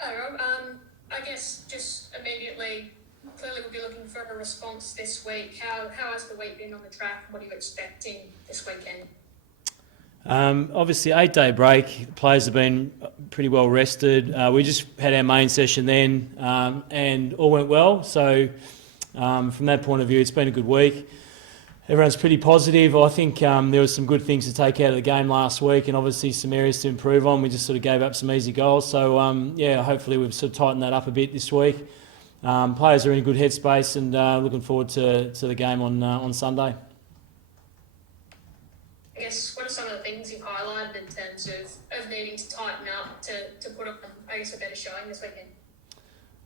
Hi, Rob. I guess just immediately, clearly we'll be looking for a response this week. How has the week been on the track? What are you expecting this weekend? Obviously, 8-day break. The players have been pretty well rested. We just had our main session then, and all went well. So, from that point of view, it's been a good week. Everyone's pretty positive. I think there was some good things to take out of the game last week, and obviously some areas to improve on. We just sort of gave up some easy goals. So, hopefully we've sort of tightened that up a bit this week. Players are in a good headspace, and looking forward to the game on Sunday. I guess what are some of the things you've highlighted in terms of needing to tighten up to put on, I guess, a better showing this weekend?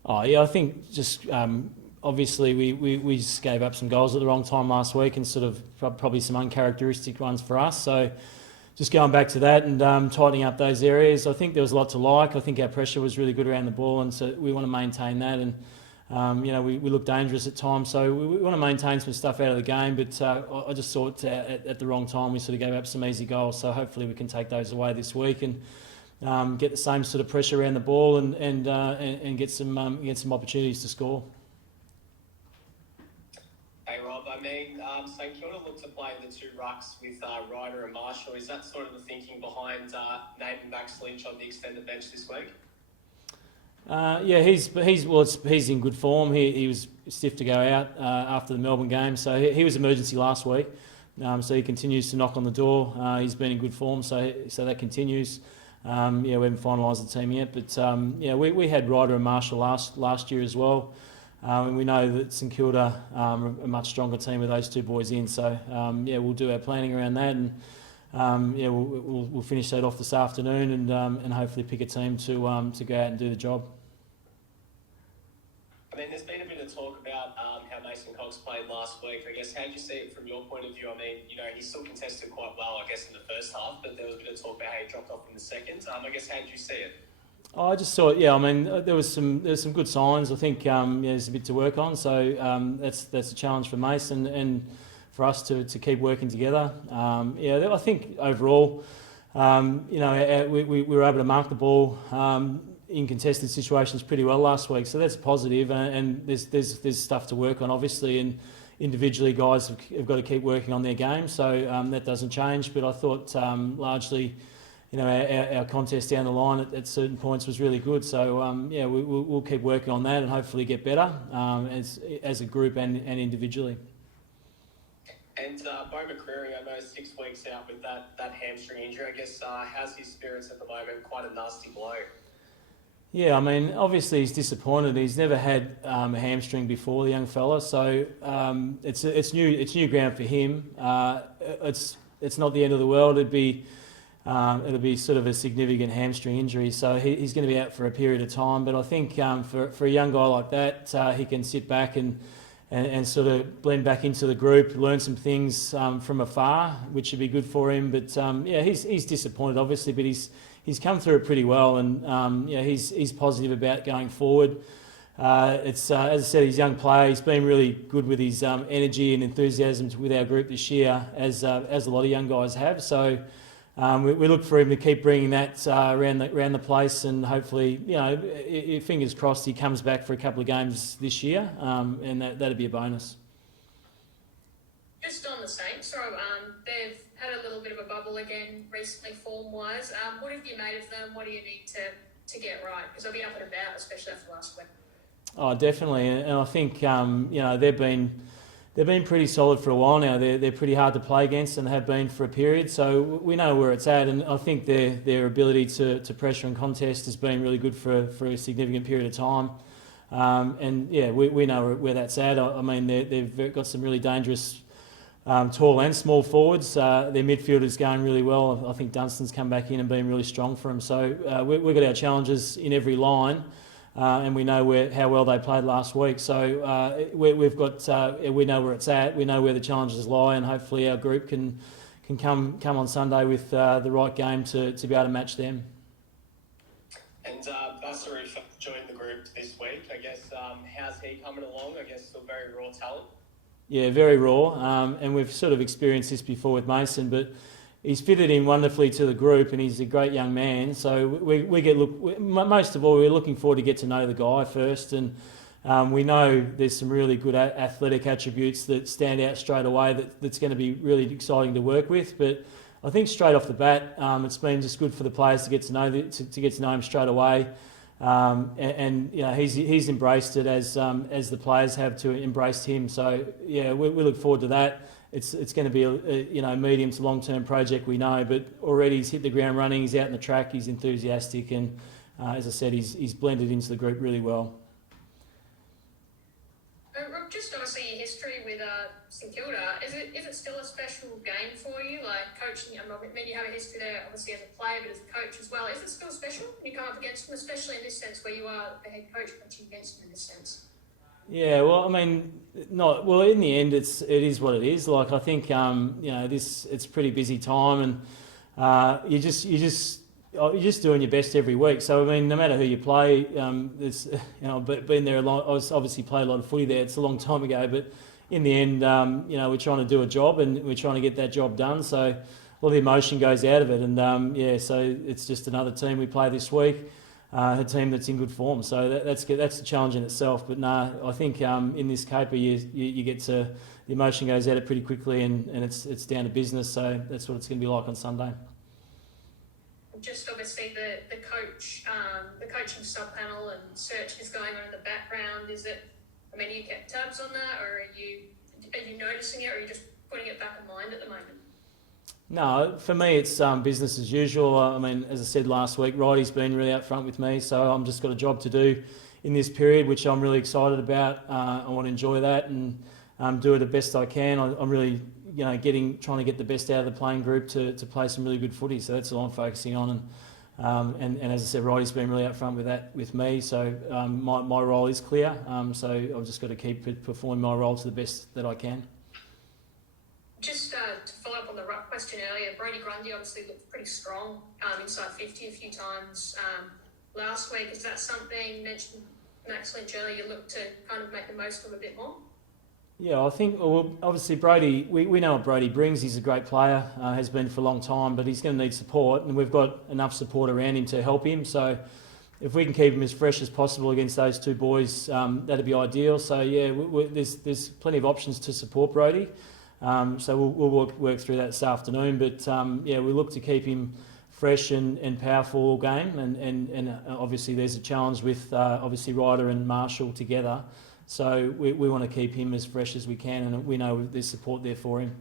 Oh yeah, I think just obviously we just gave up some goals at the wrong time last week, and sort of probably some uncharacteristic ones for us. So just going back to that and tightening up those areas. I think there was a lot to like. I think our pressure was really good around the ball, and so we want to maintain that. And we look dangerous at times, so we want to maintain some stuff out of the game. But I just thought at the wrong time we sort of gave up some easy goals. So hopefully we can take those away this week and get the same sort of pressure around the ball and get some opportunities to score. Hey Rob, St Kilda looked to play the two rucks with Ryder and Marshall. Is that sort of the thinking behind Nathan Max Lynch on the extended bench this week? He's in good form. He was stiff to go out after the Melbourne game, so he was emergency last week. So he continues to knock on the door. He's been in good form, so that continues. We haven't finalised the team yet, but we had Ryder and Marshall last year as well. And we know that St Kilda are a much stronger team with those two boys in. So we'll do our planning around that, and we'll finish that off this afternoon, and hopefully pick a team to go out and do the job. I mean, there's been a bit of talk about how Mason Cox played last week. I guess, how do you see it from your point of view? I mean, he still contested quite well, I guess, in the first half, but there was a bit of talk about how he dropped off in the second. I guess, how did you see it? I just saw it. Yeah, I mean, there's some good signs. I think there's a bit to work on. So that's a challenge for Mason and for us to keep working together. I think overall, we were able to mark the ball in contested situations pretty well last week. So that's positive. And there's stuff to work on, obviously, and individually guys have got to keep working on their game. So that doesn't change. But I thought largely, our contest down the line at certain points was really good. So we'll keep working on that and hopefully get better as a group and individually. And Bo McCreary, I know 6 weeks out with that hamstring injury. I guess how's his spirits at the moment? Quite a nasty blow. Yeah, I mean, obviously he's disappointed. He's never had a hamstring before, the young fella. So it's new ground for him. It's not the end of the world. It'll be sort of a significant hamstring injury. So he's going to be out for a period of time. But I think for a young guy like that, he can sit back and sort of blend back into the group, learn some things from afar, which should be good for him. But he's disappointed, obviously, but he's come through it pretty well, and he's positive about going forward. As I said, he's a young player. He's been really good with his energy and enthusiasm with our group this year, as a lot of young guys have. So we look for him to keep bringing that around the place, and hopefully, fingers crossed, he comes back for a couple of games this year, and that'd be a bonus. Just on the Saints, Rob, they've had a little bit of a bubble again recently, form-wise. What have you made of them? What do you need to get right? Because they'll be up and about, especially after last week. Oh, definitely, and I think they've been pretty solid for a while now. They're pretty hard to play against and have been for a period. So we know where it's at, and I think their ability to pressure and contest has been really good for a significant period of time. We know where that's at. I mean, they've got some really dangerous tall and small forwards. Their midfield is going really well. I think Dunstan's come back in and been really strong for them. So we've got our challenges in every line, and we know how well they played last week. So we know where it's at. We know where the challenges lie, and hopefully our group can come on Sunday with the right game to be able to match them. And Basaroo joined the group this week. I guess how's he coming along? I guess still very raw talent. Yeah, very raw, and we've sort of experienced this before with Mason, but he's fitted in wonderfully to the group, and he's a great young man. So most of all, we're looking forward to get to know the guy first, and we know there's some really good athletic attributes that stand out straight away. That's going to be really exciting to work with. But I think straight off the bat, it's been just good for the players to get to know him straight away. And you know, he's embraced it as the players have to embraced him. So yeah, we look forward to that. It's going to be a medium to long term project, we know, but already he's hit the ground running. He's out in the track. He's enthusiastic, and as I said, he's blended into the group really well. Rob, just obviously your history with St Kilda, is it still a special game for you? Like coaching, I mean, you have a history there, obviously as a player, but as a coach as well. Is it still special when you come up against them, especially in this sense where you are the head coach coaching against them in this sense? Yeah, well, I mean, not well. In the end, it is what it is. Like I think, it's a pretty busy time, and you're just doing your best every week. So I mean, no matter who you play, it's been there a long. I obviously played a lot of footy there. It's a long time ago, but in the end, we're trying to do a job, and we're trying to get that job done. So all the emotion goes out of it, and so it's just another team we play this week. A team that's in good form, so that's a challenge in itself. But I think in this caper you get to the emotion goes out it pretty quickly, and it's down to business. So that's what it's going to be like on Sunday. Just obviously the coaching sub panel and search is going on in the background. Is it? I mean, are you kept tabs on that, or are you noticing it, or are you just putting it back in mind at the moment? No, for me it's business as usual. I mean, as I said last week, Roddy's been really upfront with me, so I'm just got a job to do in this period, which I'm really excited about. I want to enjoy that and do it the best I can. I'm really, trying to get the best out of the playing group to play some really good footy. So that's all I'm focusing on. And as I said, Roddy's been really upfront with that with me. So my role is clear. So I've just got to keep performing my role to the best that I can. Just to follow up on the ruck question earlier, Brody Grundy obviously looked pretty strong inside 50 a few times last week. Is that something, mentioned Max Lynch earlier, you look to kind of make the most of a bit more? Yeah, I think, obviously Brody, we know what Brody brings. He's a great player, has been for a long time, but he's going to need support, and we've got enough support around him to help him. So if we can keep him as fresh as possible against those two boys, that'd be ideal. So yeah, there's plenty of options to support Brody. So we'll work through that this afternoon. But we look to keep him fresh and powerful all game. And obviously there's a challenge with obviously Ryder and Marshall together. So we want to keep him as fresh as we can, and we know there's support there for him.